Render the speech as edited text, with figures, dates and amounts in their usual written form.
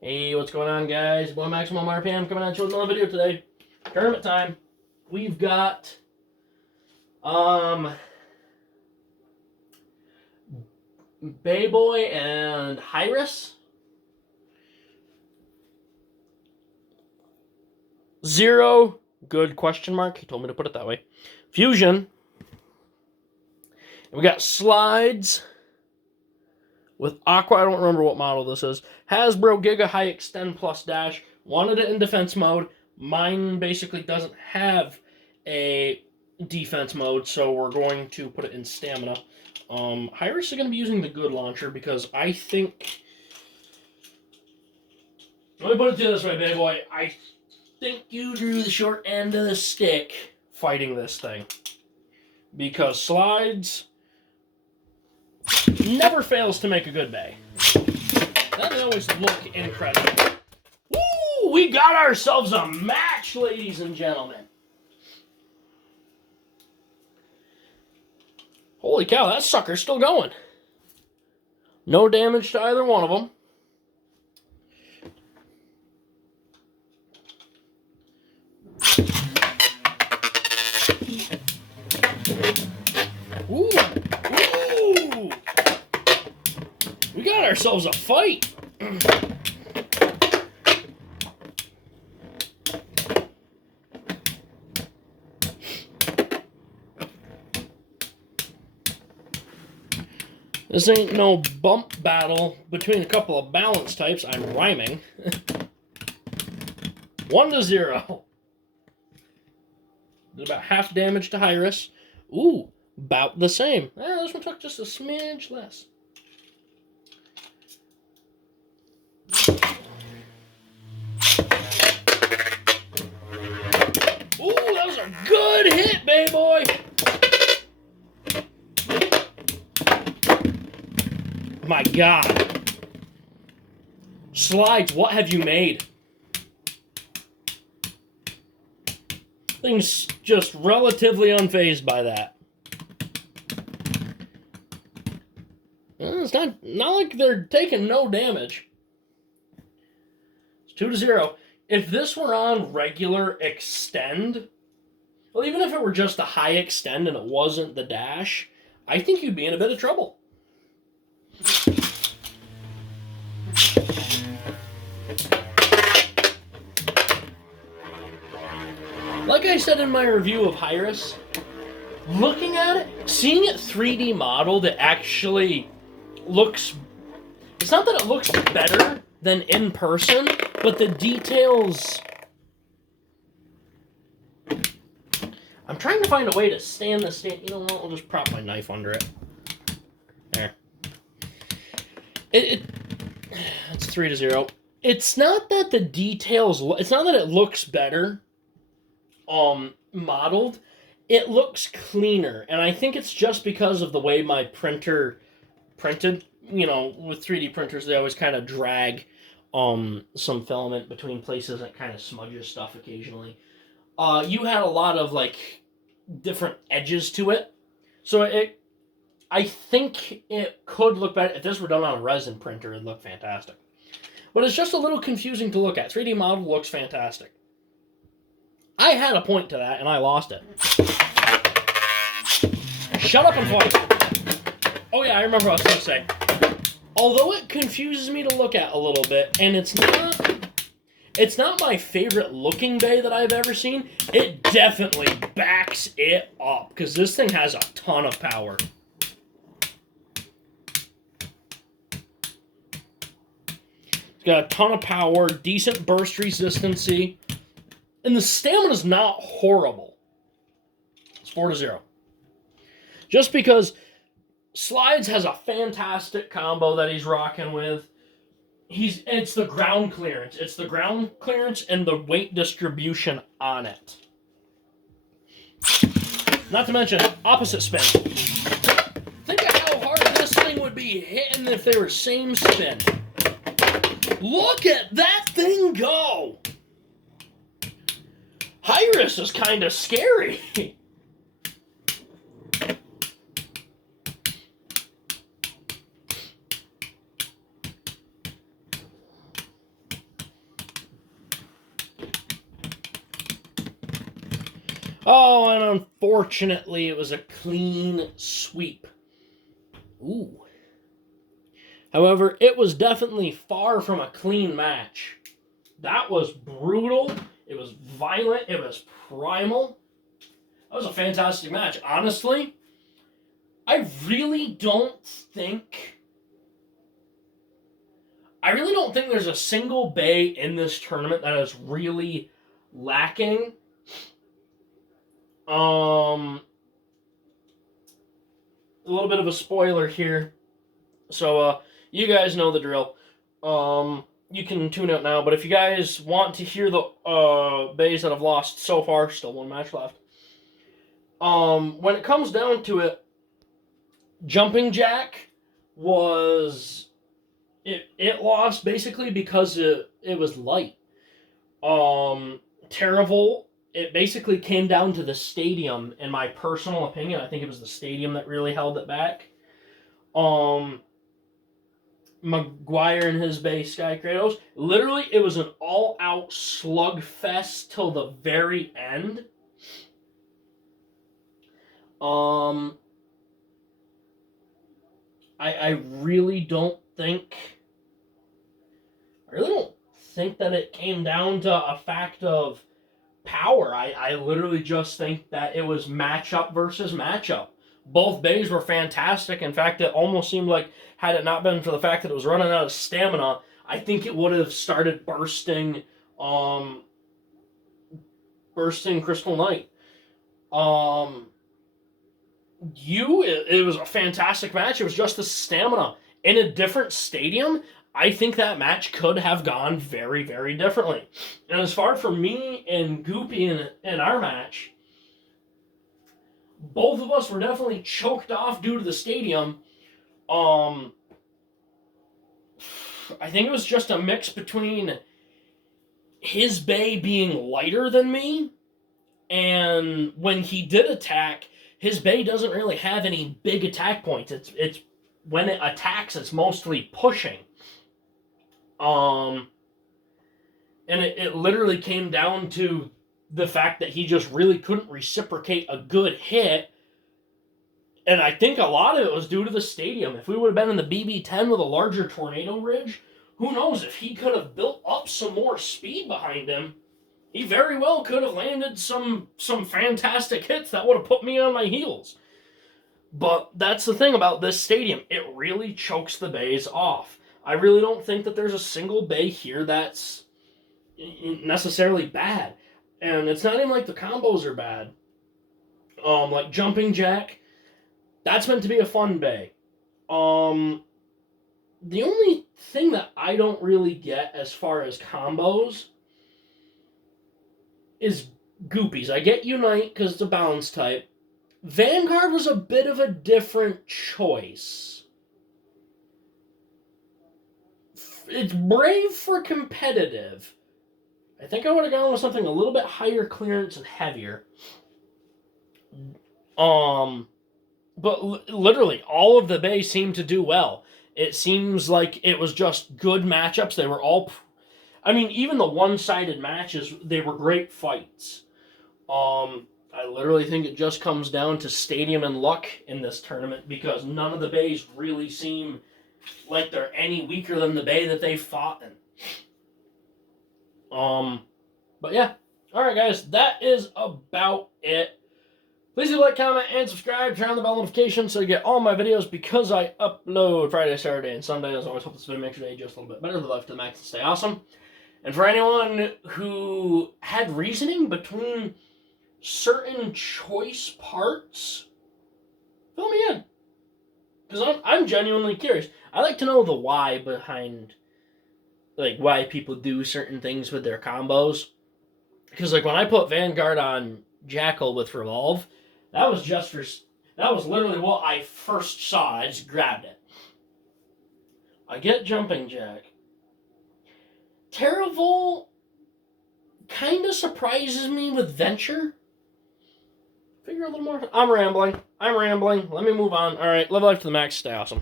Hey, what's going on, guys? Boy Maximum RPM coming at you with another video today. Tournament time. We've got Bayboy and Hyrus. Zero. Good question mark. He told me to put it that way. Fusion. And we got Slides with Aqua. I don't remember what model this is. Hasbro Giga High Extend Plus Dash. Wanted it in defense mode. Mine basically doesn't have a defense mode, so we're going to put it in stamina. Hyrus is going to be using the good launcher because I think... Let me put it to you this way, big boy. I think you drew the short end of the stick fighting this thing. Because Slides never fails to make a good bay. They always look incredible. Woo! We got ourselves a match, ladies and gentlemen. Holy cow, that sucker's still going. No damage to either one of them. Ooh! Ooh! We got ourselves a fight. This ain't no bump battle between a couple of balance types. I'm rhyming. 1-0. Did about half damage to Hyrus. Ooh, about the same. This one took just a smidge less. Ooh, that was a good hit, baby boy. My God. Slides, what have you made? Thing's just relatively unfazed by that. It's not like they're taking no damage. It's 2-0. If this were on regular extend, well, even if it were just a high extend and it wasn't the dash, I think you'd be in a bit of trouble. Like I said in my review of Hyrus, looking at it, seeing it 3D modeled, it actually looks... It's not that it looks better than in person, but the details... I'm trying to find a way to stand this... You know what? I'll just prop my knife under it. There. It's 3-0. It's not that the details... It's not that it looks better... modeled, it looks cleaner, and I think it's just because of the way my printer printed. You know, with 3D printers, they always kind of drag some filament between places and it kind of smudges stuff occasionally. You had a lot of like different edges to it, so I think it could look better if this were done on a resin printer. It'd look fantastic, but it's just a little confusing to look at. 3D model looks fantastic. I had a point to that, and I lost it. Shut up and fight. Oh yeah, I remember what I was going to say. Although it confuses me to look at a little bit, and it's not my favorite looking bay that I've ever seen, it definitely backs it up, because this thing has a ton of power. It's got a ton of power, decent burst resistancy. And the stamina's not horrible. It's 4-0. Just because Slides has a fantastic combo that he's rocking with. It's the ground clearance. It's the ground clearance and the weight distribution on it. Not to mention, opposite spin. Think of how hard this thing would be hitting if they were same spin. Look at that thing go! Hyrus is kind of scary. Oh, and unfortunately, it was a clean sweep. Ooh. However, it was definitely far from a clean match. That was brutal. It was violent. It was primal. That was a fantastic match. Honestly, I really don't think there's a single bay in this tournament that is really lacking. A little bit of a spoiler here. So, you guys know the drill. You can tune out now, but if you guys want to hear the bays that I've lost so far, still one match left. When it comes down to it, Jumping Jack was it lost basically because it was light. Terrible. It basically came down to the stadium, in my personal opinion. I think it was the stadium that really held it back. Maguire and his base, Sky Kratos. Literally, it was an all-out slugfest till the very end. I really don't think that it came down to a fact of power. I literally just think that it was matchup versus matchup. Both bays were fantastic. In fact, it almost seemed like, had it not been for the fact that it was running out of stamina, I think it would have started bursting Crystal Knight. It was a fantastic match. It was just the stamina. In a different stadium, I think that match could have gone very, very differently. And as far for me and Goopy in our match, both of us were definitely choked off due to the stadium. I think it was just a mix between his bay being lighter than me, and when he did attack, his bay doesn't really have any big attack points. It's when it attacks, it's mostly pushing. And it literally came down to the fact that he just really couldn't reciprocate a good hit. And I think a lot of it was due to the stadium. If we would have been in the BB10 with a larger tornado ridge, who knows, if he could have built up some more speed behind him, he very well could have landed some fantastic hits that would have put me on my heels. But that's the thing about this stadium. It really chokes the bays off. I really don't think that there's a single bay here that's necessarily bad. And it's not even like the combos are bad. Like Jumping Jack, that's meant to be a fun bay. The only thing that I don't really get as far as combos is Goopies. I get Unite because it's a balance type. Vanguard was a bit of a different choice. It's brave for competitive. I think I would have gone with something a little bit higher clearance and heavier. But literally, all of the bays seemed to do well. It seems like it was just good matchups. They were all... I mean, even the one-sided matches, they were great fights. I literally think it just comes down to stadium and luck in this tournament, because none of the bays really seem like they're any weaker than the bay that they fought in. But yeah. Alright, guys, that is about it. Please do like, comment, and subscribe. Turn on the bell notifications so you get all my videos, because I upload Friday, Saturday, and Sunday. As always, hope this video makes your day just a little bit better. Live life to the max and stay awesome. And for anyone who had reasoning between certain choice parts, fill me in. Because I'm genuinely curious. I like to know the why behind, like, why people do certain things with their combos. Because, like, when I put Vanguard on Jackal with Revolve, that was literally what I first saw. I just grabbed it. I get Jumping Jack. Terravol kind of surprises me with Venture. Figure a little more. I'm rambling. Let me move on. Alright, live life to the max. Stay awesome.